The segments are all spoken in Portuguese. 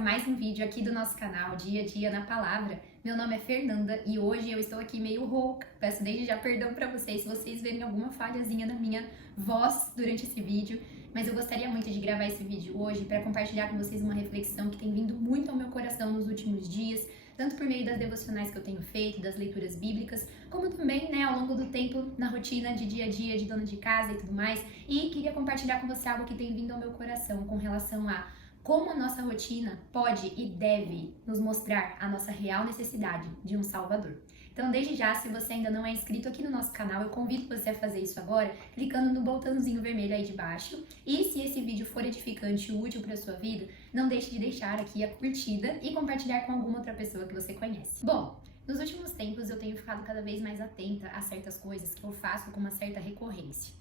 mais um vídeo aqui do nosso canal Dia a Dia na Palavra. Meu nome é Fernanda e hoje eu estou aqui meio rouca. Peço desde já perdão para vocês se vocês verem alguma falhazinha na minha voz durante esse vídeo, mas eu gostaria muito de gravar esse vídeo hoje para compartilhar com vocês uma reflexão que tem vindo muito ao meu coração nos últimos dias, tanto por meio das devocionais que eu tenho feito, das leituras bíblicas, como também, ao longo do tempo, na rotina de dia a dia, de dona de casa e tudo mais. E queria compartilhar com você algo que tem vindo ao meu coração com relação a como a nossa rotina pode e deve nos mostrar a nossa real necessidade de um Salvador. Então, desde já, se você ainda não é inscrito aqui no nosso canal, eu convido você a fazer isso agora, clicando no botãozinho vermelho aí de baixo. E se esse vídeo for edificante e útil para a sua vida, não deixe de deixar aqui a curtida e compartilhar com alguma outra pessoa que você conhece. Bom, nos últimos tempos eu tenho ficado cada vez mais atenta a certas coisas que eu faço com uma certa recorrência.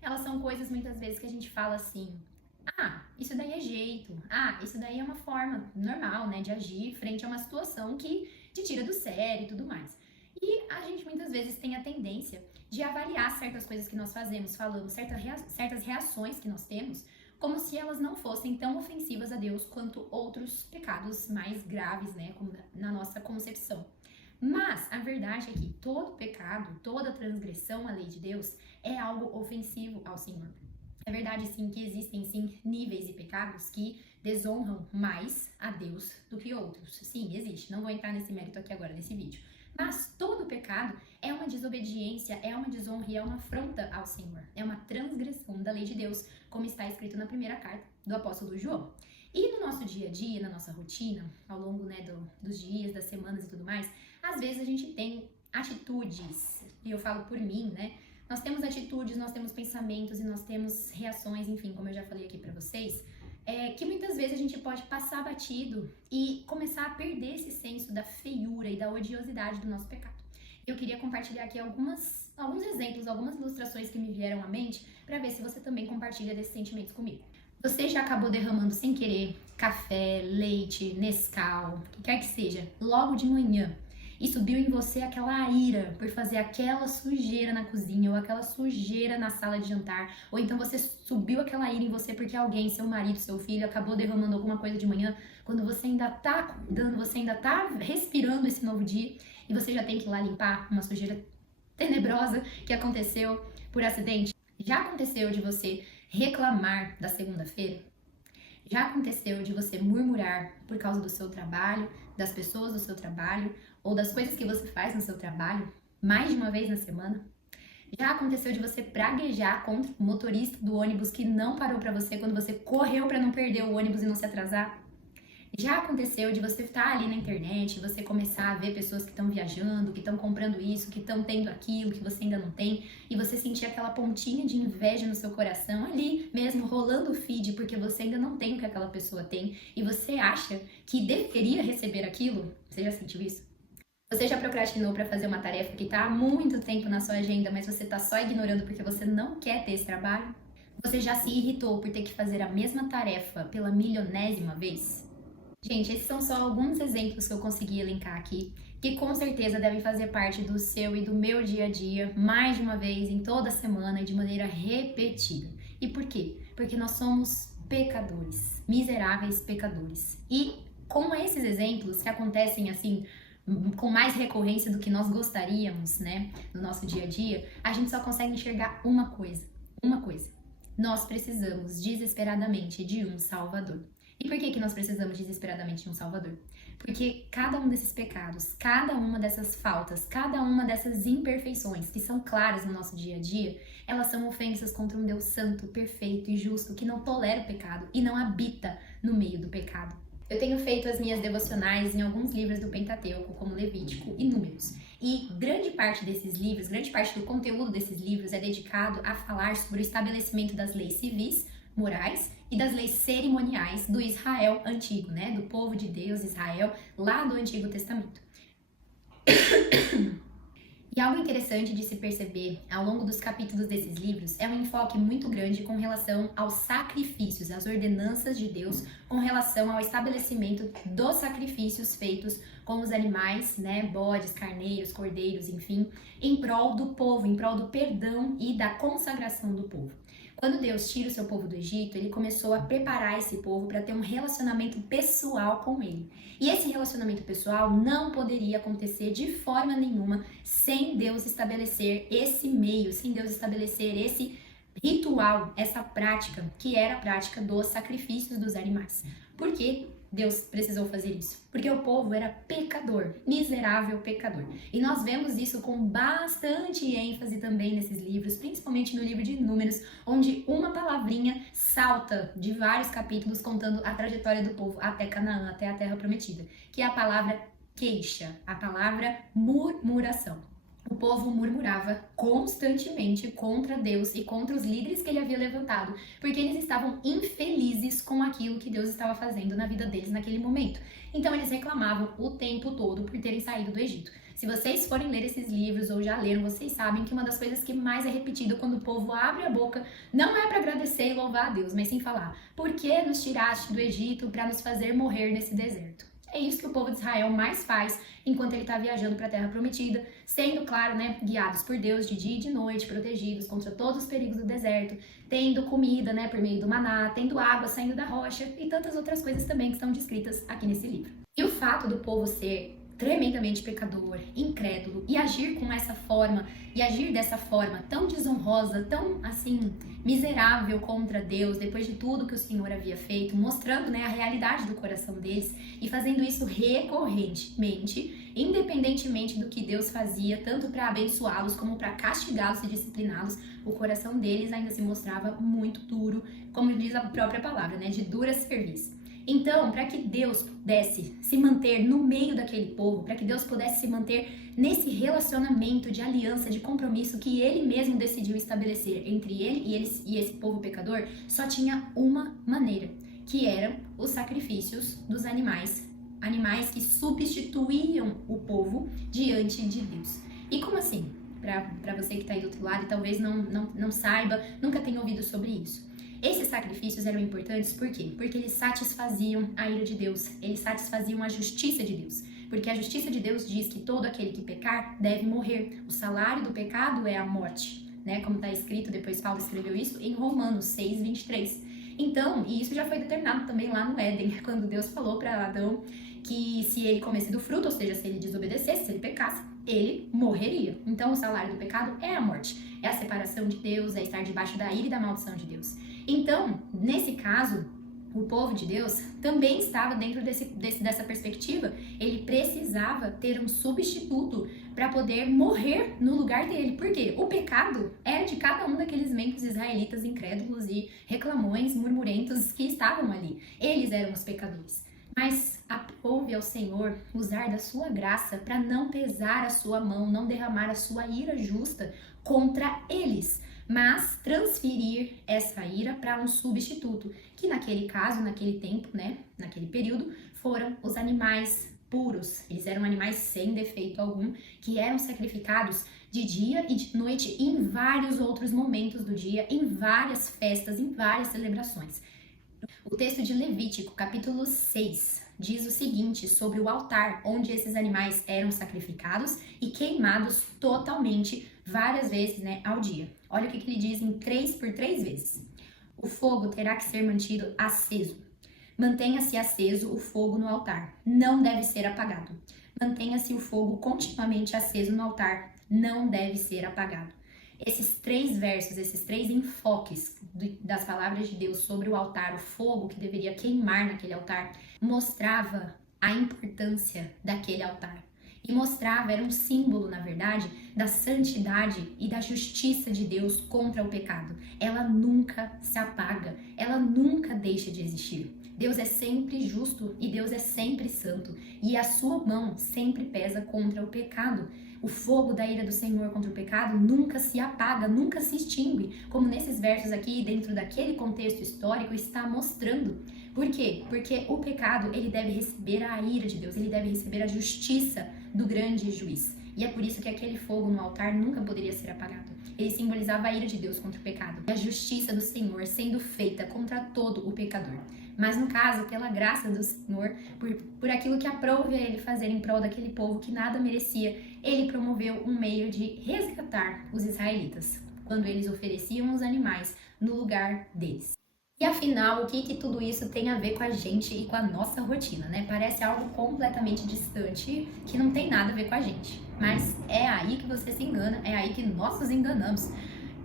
Elas são coisas muitas vezes que a gente fala assim: isso daí é jeito, isso daí é uma forma normal, de agir frente a uma situação que te tira do sério e tudo mais. E a gente muitas vezes tem a tendência de avaliar certas coisas que nós fazemos, falamos, certas reações que nós temos, como se elas não fossem tão ofensivas a Deus quanto outros pecados mais graves, como na nossa concepção. Mas a verdade é que todo pecado, toda transgressão à lei de Deus é algo ofensivo ao Senhor. É verdade, sim, que existem, sim, níveis de pecados que desonram mais a Deus do que outros. Sim, existe. Não vou entrar nesse mérito aqui agora, nesse vídeo. Mas todo pecado é uma desobediência, é uma desonra e é uma afronta ao Senhor. É uma transgressão da lei de Deus, como está escrito na primeira carta do apóstolo João. E no nosso dia a dia, na nossa rotina, ao longo dos dias, das semanas e tudo mais, às vezes a gente tem atitudes, e eu falo por mim, Nós temos atitudes, nós temos pensamentos e nós temos reações, enfim, como eu já falei aqui pra vocês, que muitas vezes a gente pode passar batido e começar a perder esse senso da feiura e da odiosidade do nosso pecado. Eu queria compartilhar aqui alguns exemplos, algumas ilustrações que me vieram à mente para ver se você também compartilha desses sentimentos comigo. Você já acabou derramando sem querer café, leite, Nescau, o que quer que seja, logo de manhã, e subiu em você aquela ira por fazer aquela sujeira na cozinha ou aquela sujeira na sala de jantar, ou então você subiu aquela ira em você porque alguém, seu marido, seu filho, acabou derramando alguma coisa de manhã, quando você ainda tá acordando, você ainda tá respirando esse novo dia e você já tem que ir lá limpar uma sujeira tenebrosa que aconteceu por acidente. Já aconteceu de você reclamar da segunda-feira? Já aconteceu de você murmurar por causa do seu trabalho, das pessoas do seu trabalho, ou das coisas que você faz no seu trabalho, mais de uma vez na semana? Já aconteceu de você praguejar contra o motorista do ônibus que não parou pra você quando você correu pra não perder o ônibus e não se atrasar? Já aconteceu de você estar ali na internet, você começar a ver pessoas que estão viajando, que estão comprando isso, que estão tendo aquilo, que você ainda não tem, e você sentir aquela pontinha de inveja no seu coração ali mesmo, rolando o feed, porque você ainda não tem o que aquela pessoa tem, e você acha que deveria receber aquilo? Você já sentiu isso? Você já procrastinou para fazer uma tarefa que está há muito tempo na sua agenda, mas você está só ignorando porque você não quer ter esse trabalho? Você já se irritou por ter que fazer a mesma tarefa pela milionésima vez? Gente, esses são só alguns exemplos que eu consegui elencar aqui, que com certeza devem fazer parte do seu e do meu dia a dia, mais de uma vez, em toda semana e de maneira repetida. E por quê? Porque nós somos pecadores, miseráveis pecadores. E com esses exemplos que acontecem assim, com mais recorrência do que nós gostaríamos, no nosso dia a dia, a gente só consegue enxergar uma coisa. Nós precisamos desesperadamente de um Salvador. E por que nós precisamos desesperadamente de um Salvador? Porque cada um desses pecados, cada uma dessas faltas, cada uma dessas imperfeições que são claras no nosso dia a dia, elas são ofensas contra um Deus santo, perfeito e justo, que não tolera o pecado e não habita no meio do pecado. Eu tenho feito as minhas devocionais em alguns livros do Pentateuco, como Levítico e Números. E grande parte desses livros, grande parte do conteúdo desses livros é dedicado a falar sobre o estabelecimento das leis civis, morais e das leis cerimoniais do Israel antigo, do povo de Deus, Israel, lá do Antigo Testamento. E algo interessante de se perceber ao longo dos capítulos desses livros é um enfoque muito grande com relação aos sacrifícios, às ordenanças de Deus, com relação ao estabelecimento dos sacrifícios feitos com os animais, bodes, carneiros, cordeiros, enfim, em prol do povo, em prol do perdão e da consagração do povo. Quando Deus tira o seu povo do Egito, ele começou a preparar esse povo para ter um relacionamento pessoal com ele. E esse relacionamento pessoal não poderia acontecer de forma nenhuma sem Deus estabelecer esse meio, sem Deus estabelecer esse ritual, essa prática, que era a prática dos sacrifícios dos animais. Por que Deus precisou fazer isso? Porque o povo era pecador, miserável pecador. E nós vemos isso com bastante ênfase também nesses livros, principalmente no livro de Números, onde uma palavrinha salta de vários capítulos contando a trajetória do povo até Canaã, até a Terra Prometida, que é a palavra queixa, a palavra murmuração. O povo murmurava constantemente contra Deus e contra os líderes que ele havia levantado, porque eles estavam infelizes com aquilo que Deus estava fazendo na vida deles naquele momento. Então eles reclamavam o tempo todo por terem saído do Egito. Se vocês forem ler esses livros ou já leram, vocês sabem que uma das coisas que mais é repetido quando o povo abre a boca não é para agradecer e louvar a Deus, mas sim falar: por que nos tiraste do Egito para nos fazer morrer nesse deserto? É isso que o povo de Israel mais faz enquanto ele está viajando para a Terra Prometida, sendo, claro, guiados por Deus de dia e de noite, protegidos contra todos os perigos do deserto, tendo comida, por meio do maná, tendo água saindo da rocha e tantas outras coisas também que estão descritas aqui nesse livro. E o fato do povo ser tremendamente pecador, incrédulo e agir com essa forma, e agir dessa forma tão desonrosa, tão assim, miserável contra Deus, depois de tudo que o Senhor havia feito, mostrando a realidade do coração deles e fazendo isso recorrentemente, independentemente do que Deus fazia, tanto para abençoá-los como para castigá-los e discipliná-los, o coração deles ainda se mostrava muito duro, como diz a própria palavra, de dura serviço. Então, para que Deus pudesse se manter no meio daquele povo, para que Deus pudesse se manter nesse relacionamento de aliança, de compromisso que ele mesmo decidiu estabelecer entre ele e esse povo pecador, só tinha uma maneira, que eram os sacrifícios dos animais que substituíam o povo diante de Deus. E como assim? Para você que está aí do outro lado e talvez não saiba, nunca tenha ouvido sobre isso. Esses sacrifícios eram importantes por quê? Porque eles satisfaziam a ira de Deus, eles satisfaziam a justiça de Deus. Porque a justiça de Deus diz que todo aquele que pecar deve morrer. O salário do pecado é a morte, como está escrito, depois Paulo escreveu isso em Romanos 6:23. Então, e isso já foi determinado também lá no Éden, quando Deus falou para Adão que se ele comesse do fruto, ou seja, se ele desobedecesse, se ele pecasse, ele morreria. Então, o salário do pecado é a morte, é a separação de Deus, é estar debaixo da ira e da maldição de Deus. Então, nesse caso, o povo de Deus também estava dentro dessa perspectiva. Ele precisava ter um substituto para poder morrer no lugar dele. Por quê? O pecado era de cada um daqueles membros israelitas incrédulos e reclamões, murmurentos que estavam ali. Eles eram os pecadores. Mas aprove ao Senhor usar da sua graça para não pesar a sua mão, não derramar a sua ira justa contra eles, mas transferir essa ira para um substituto, que naquele caso, naquele tempo, naquele período, foram os animais puros. Eles eram animais sem defeito algum, que eram sacrificados de dia e de noite em vários outros momentos do dia, em várias festas, em várias celebrações. O texto de Levítico, capítulo 6, diz o seguinte sobre o altar onde esses animais eram sacrificados e queimados totalmente, várias vezes ao dia. Olha o que ele diz por 3 vezes. O fogo terá que ser mantido aceso. Mantenha-se aceso o fogo no altar, não deve ser apagado. Mantenha-se o fogo continuamente aceso no altar, não deve ser apagado. Esses 3 versos, esses 3 enfoques das palavras de Deus sobre o altar, o fogo que deveria queimar naquele altar, mostrava a importância daquele altar. E mostrava, era um símbolo, na verdade, da santidade e da justiça de Deus contra o pecado. Ela nunca se apaga, ela nunca deixa de existir. Deus é sempre justo e Deus é sempre santo. E a sua mão sempre pesa contra o pecado. O fogo da ira do Senhor contra o pecado nunca se apaga, nunca se extingue, como nesses versos aqui, dentro daquele contexto histórico, está mostrando. Por quê? Porque o pecado, ele deve receber a ira de Deus, ele deve receber a justiça do grande juiz. E é por isso que aquele fogo no altar nunca poderia ser apagado. Ele simbolizava a ira de Deus contra o pecado e a justiça do Senhor sendo feita contra todo o pecador. Mas no caso, pela graça do Senhor, por aquilo que aprove a ele fazer em prol daquele povo que nada merecia, ele promoveu um meio de resgatar os israelitas. quando eles ofereciam os animais no lugar deles. E afinal, o que tudo isso tem a ver com a gente e com a nossa rotina, né? Parece algo completamente distante, que não tem nada a ver com a gente. Mas é aí que você se engana, é aí que nós nos enganamos.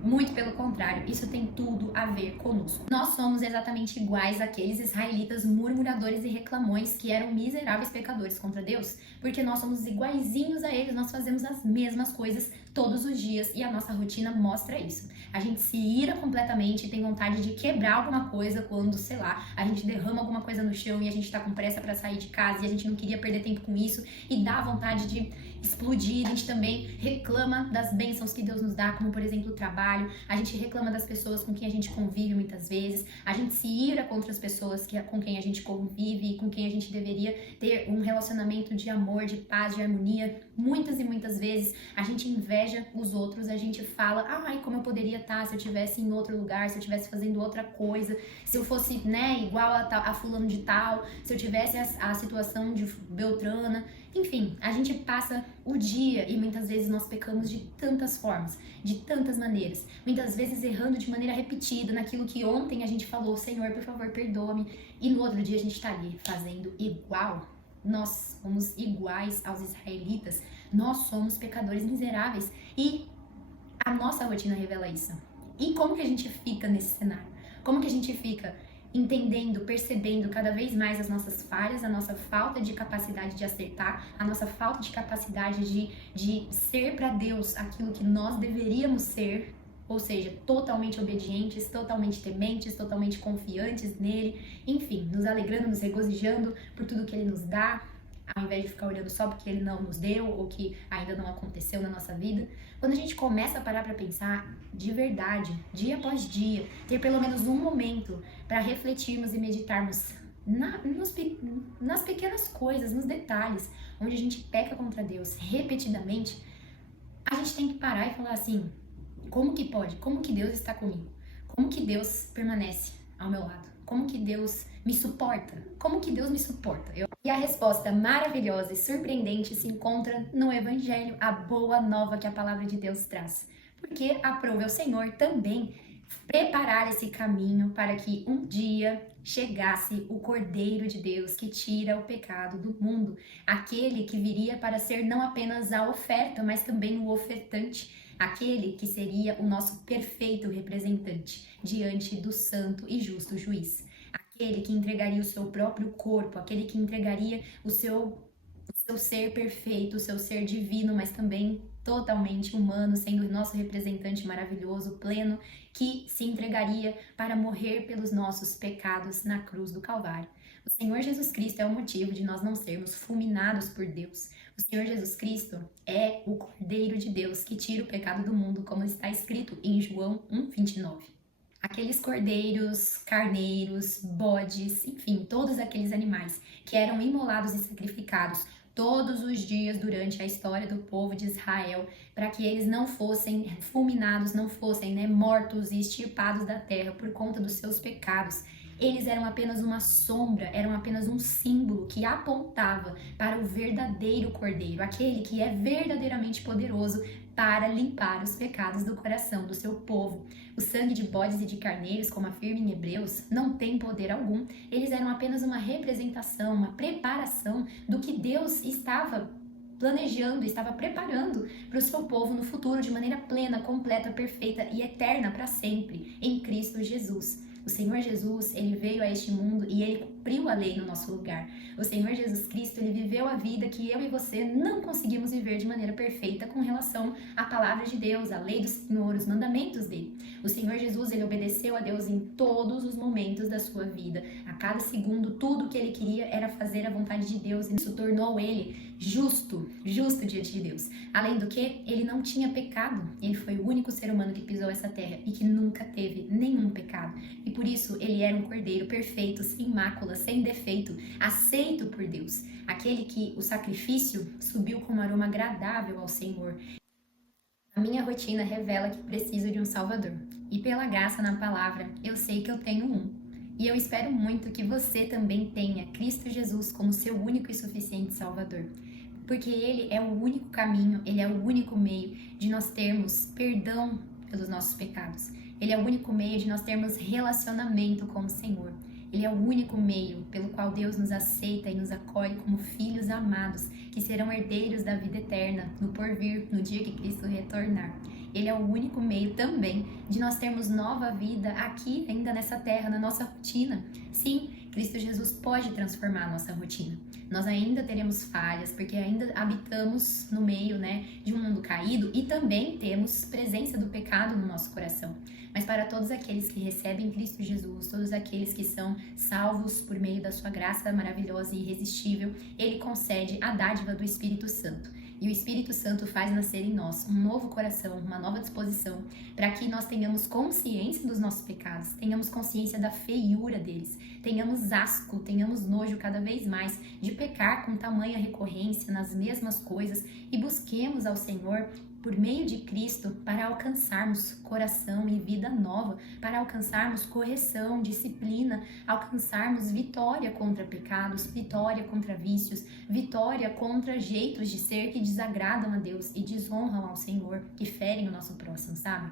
Muito pelo contrário, isso tem tudo a ver conosco. Nós somos exatamente iguais àqueles israelitas murmuradores e reclamões que eram miseráveis pecadores contra Deus, porque nós somos iguaizinhos a eles, nós fazemos as mesmas coisas todos os dias e a nossa rotina mostra isso. A gente se ira completamente, tem vontade de quebrar alguma coisa quando, sei lá, a gente derrama alguma coisa no chão e a gente tá com pressa para sair de casa e a gente não queria perder tempo com isso e dá vontade de explodir. A gente também reclama das bênçãos que Deus nos dá, como por exemplo o trabalho. A gente reclama das pessoas com quem a gente convive muitas vezes. A gente se ira contra as pessoas com quem a gente convive e com quem a gente deveria ter um relacionamento de amor, de paz, de harmonia. Muitas e muitas vezes a gente inveja os outros, a gente fala, ai, como eu poderia estar se eu estivesse em outro lugar, se eu estivesse fazendo outra coisa, se eu fosse, né, igual a fulano de tal, se eu tivesse a situação de Beltrana. Enfim, a gente passa o dia e muitas vezes nós pecamos de tantas formas, de tantas maneiras. Muitas vezes errando de maneira repetida naquilo que ontem a gente falou, Senhor, por favor, perdoa-me. E no outro dia a gente está ali fazendo igual. Nós somos iguais aos israelitas. Nós somos pecadores miseráveis. E a nossa rotina revela isso. E como que a gente fica nesse cenário? Como que a gente fica entendendo, percebendo cada vez mais as nossas falhas, a nossa falta de capacidade de acertar, a nossa falta de capacidade de ser para Deus aquilo que nós deveríamos ser, ou seja, totalmente obedientes, totalmente tementes, totalmente confiantes nele, enfim, nos alegrando, nos regozijando por tudo que ele nos dá, ao invés de ficar olhando só porque ele não nos deu ou que ainda não aconteceu na nossa vida. Quando a gente começa a parar para pensar de verdade, dia após dia, ter pelo menos um momento para refletirmos e meditarmos nas pequenas coisas, nos detalhes, onde a gente peca contra Deus repetidamente, a gente tem que parar e falar assim, como que pode? Como que Deus está comigo? Como que Deus permanece ao meu lado? Como que Deus me suporta? Como que Deus me suporta? E a resposta maravilhosa e surpreendente se encontra no Evangelho, a boa nova que a palavra de Deus traz. Porque aprove ao Senhor também preparar esse caminho para que um dia chegasse o Cordeiro de Deus que tira o pecado do mundo, aquele que viria para ser não apenas a oferta, mas também o ofertante, aquele que seria o nosso perfeito representante diante do santo e justo juiz, aquele que entregaria o seu próprio corpo, aquele que entregaria o seu ser perfeito, o seu ser divino, mas também totalmente humano, sendo o nosso representante maravilhoso, pleno, que se entregaria para morrer pelos nossos pecados na cruz do Calvário. O Senhor Jesus Cristo é o motivo de nós não sermos fulminados por Deus. O Senhor Jesus Cristo é o Cordeiro de Deus que tira o pecado do mundo, como está escrito em João 1,29. Aqueles cordeiros, carneiros, bodes, enfim, todos aqueles animais que eram imolados e sacrificados todos os dias durante a história do povo de Israel, para que eles não fossem fulminados, não fossem mortos e extirpados da terra por conta dos seus pecados. Eles eram apenas uma sombra, eram apenas um símbolo que apontava para o verdadeiro Cordeiro, aquele que é verdadeiramente poderoso para limpar os pecados do coração do seu povo. O sangue de bodes e de carneiros, como afirma em Hebreus, não tem poder algum. Eles eram apenas uma representação, uma preparação do que Deus estava planejando, estava preparando para o seu povo no futuro de maneira plena, completa, perfeita e eterna para sempre, em Cristo Jesus. O Senhor Jesus, ele veio a este mundo e ele cumpriu a lei no nosso lugar. O Senhor Jesus Cristo, ele viveu a vida que eu e você não conseguimos viver de maneira perfeita com relação à palavra de Deus, à lei do Senhor, os mandamentos dele. O Senhor Jesus, ele obedeceu a Deus em todos os momentos da sua vida. A cada segundo, tudo que ele queria era fazer a vontade de Deus e isso tornou ele justo diante de Deus. Além do que, ele não tinha pecado. Ele foi o único ser humano que pisou essa terra e que nunca teve nenhum pecado. E por isso, ele era um cordeiro perfeito, sem mácula, sem defeito, aceito por Deus. Aquele que o sacrifício subiu com um aroma agradável ao Senhor. A minha rotina revela que preciso de um Salvador. E pela graça na palavra, eu sei que eu tenho um. E eu espero muito que você também tenha Cristo Jesus como seu único e suficiente Salvador. Porque Ele é o único caminho, Ele é o único meio de nós termos perdão pelos nossos pecados. Ele é o único meio de nós termos relacionamento com o Senhor. Ele é o único meio pelo qual Deus nos aceita e nos acolhe como filhos amados, que serão herdeiros da vida eterna no porvir, no dia que Cristo retornar. Ele é o único meio também de nós termos nova vida aqui, ainda nessa terra, na nossa rotina. Sim, Cristo Jesus pode transformar a nossa rotina. Nós ainda teremos falhas, porque ainda habitamos no meio, de um mundo caído e também temos presença do pecado no nosso coração. Mas para todos aqueles que recebem Cristo Jesus, todos aqueles que são salvos por meio da sua graça maravilhosa e irresistível, Ele concede a dádiva do Espírito Santo. E o Espírito Santo faz nascer em nós um novo coração, uma nova disposição, para que nós tenhamos consciência dos nossos pecados, tenhamos consciência da feiura deles, tenhamos asco, tenhamos nojo cada vez mais de pecar com tamanha recorrência nas mesmas coisas e busquemos ao Senhor por meio de Cristo para alcançarmos coração e vida nova, para alcançarmos correção, disciplina, alcançarmos vitória contra pecados, vitória contra vícios, vitória contra jeitos de ser que desagradam a Deus e desonram ao Senhor, que ferem o nosso próximo, sabe?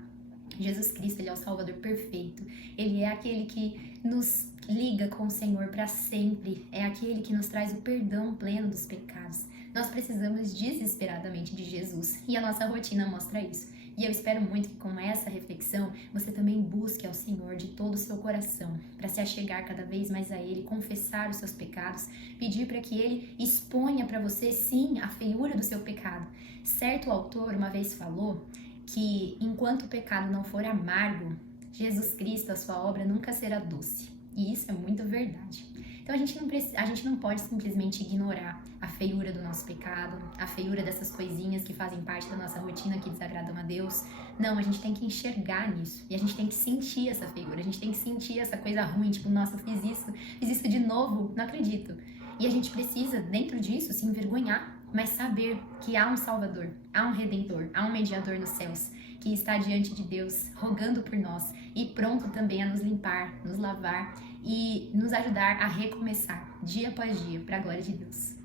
Jesus Cristo, Ele é o Salvador perfeito. Ele é aquele que nos liga com o Senhor para sempre. É aquele que nos traz o perdão pleno dos pecados. Nós precisamos desesperadamente de Jesus e a nossa rotina mostra isso. E eu espero muito que com essa reflexão você também busque ao Senhor de todo o seu coração para se achegar cada vez mais a Ele, confessar os seus pecados, pedir para que Ele exponha para você, sim, a feiura do seu pecado. Certo autor uma vez falou que enquanto o pecado não for amargo, Jesus Cristo, a sua obra, nunca será doce. E isso é muito verdade. Então a gente não pode simplesmente ignorar a feiura do nosso pecado, a feiura dessas coisinhas que fazem parte da nossa rotina que desagradam a Deus. Não, a gente tem que enxergar nisso. E a gente tem que sentir essa feiura, a gente tem que sentir essa coisa ruim, tipo, nossa, fiz isso de novo, não acredito. E a gente precisa, dentro disso, se envergonhar, mas saber que há um Salvador, há um Redentor, há um mediador nos céus, que está diante de Deus, rogando por nós e pronto também a nos limpar, nos lavar e nos ajudar a recomeçar dia após dia, para a glória de Deus.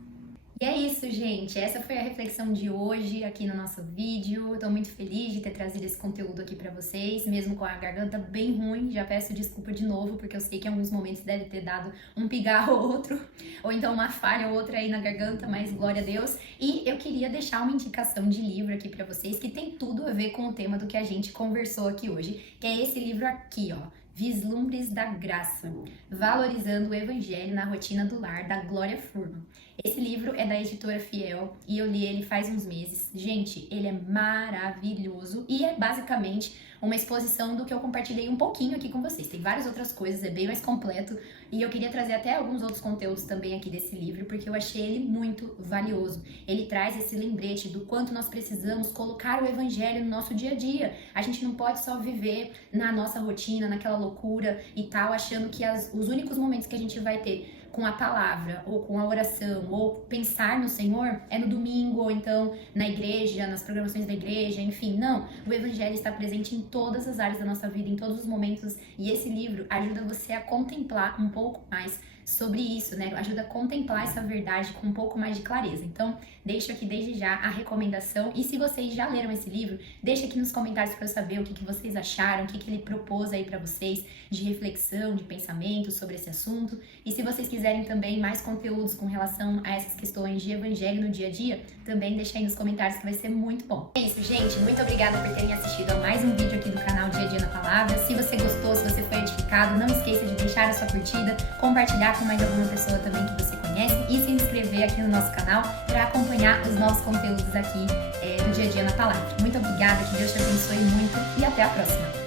E é isso, gente. Essa foi a reflexão de hoje aqui no nosso vídeo. Eu tô muito feliz de ter trazido esse conteúdo aqui pra vocês, mesmo com a garganta bem ruim. Já peço desculpa de novo, porque eu sei que em alguns momentos deve ter dado um pigarro ou outro, ou então uma falha ou outra aí na garganta, mas glória a Deus. E eu queria deixar uma indicação de livro aqui pra vocês, que tem tudo a ver com o tema do que a gente conversou aqui hoje, que é esse livro aqui, ó. Vislumbres da Graça, valorizando o Evangelho na rotina do lar, da Glória Furman. Esse livro é da editora Fiel e eu li ele faz uns meses. Gente, ele é maravilhoso e é basicamente uma exposição do que eu compartilhei um pouquinho aqui com vocês. Tem várias outras coisas, é bem mais completo e eu queria trazer até alguns outros conteúdos também aqui desse livro, porque eu achei ele muito valioso. Ele traz esse lembrete do quanto nós precisamos colocar o Evangelho no nosso dia a dia. A gente não pode só viver na nossa rotina, naquela loucura e tal, achando que os únicos momentos que a gente vai ter com a palavra, ou com a oração, ou pensar no Senhor é no domingo, ou então na igreja, nas programações da igreja, enfim, não. O Evangelho está presente em todas as áreas da nossa vida, em todos os momentos, e esse livro ajuda você a contemplar um pouco mais sobre isso, né? Ajuda a contemplar essa verdade com um pouco mais de clareza. Então, deixo aqui desde já a recomendação. E se vocês já leram esse livro, deixa aqui nos comentários para eu saber o que vocês acharam, o que ele propôs aí para vocês de reflexão, de pensamento sobre esse assunto. E se vocês quiserem também mais conteúdos com relação a essas questões de evangelho no dia a dia, também deixa aí nos comentários que vai ser muito bom. É isso, gente. Muito obrigada por terem assistido a mais um vídeo aqui do canal Dia a Dia na Palavra. Se você gostou, se você foi edificado, não esqueça de deixar a sua curtida, compartilhar com mais alguma pessoa também que você conhece e se inscrever aqui no nosso canal para acompanhar os novos conteúdos aqui do Dia a Dia na Palavra. Muito obrigada, que Deus te abençoe muito e até a próxima!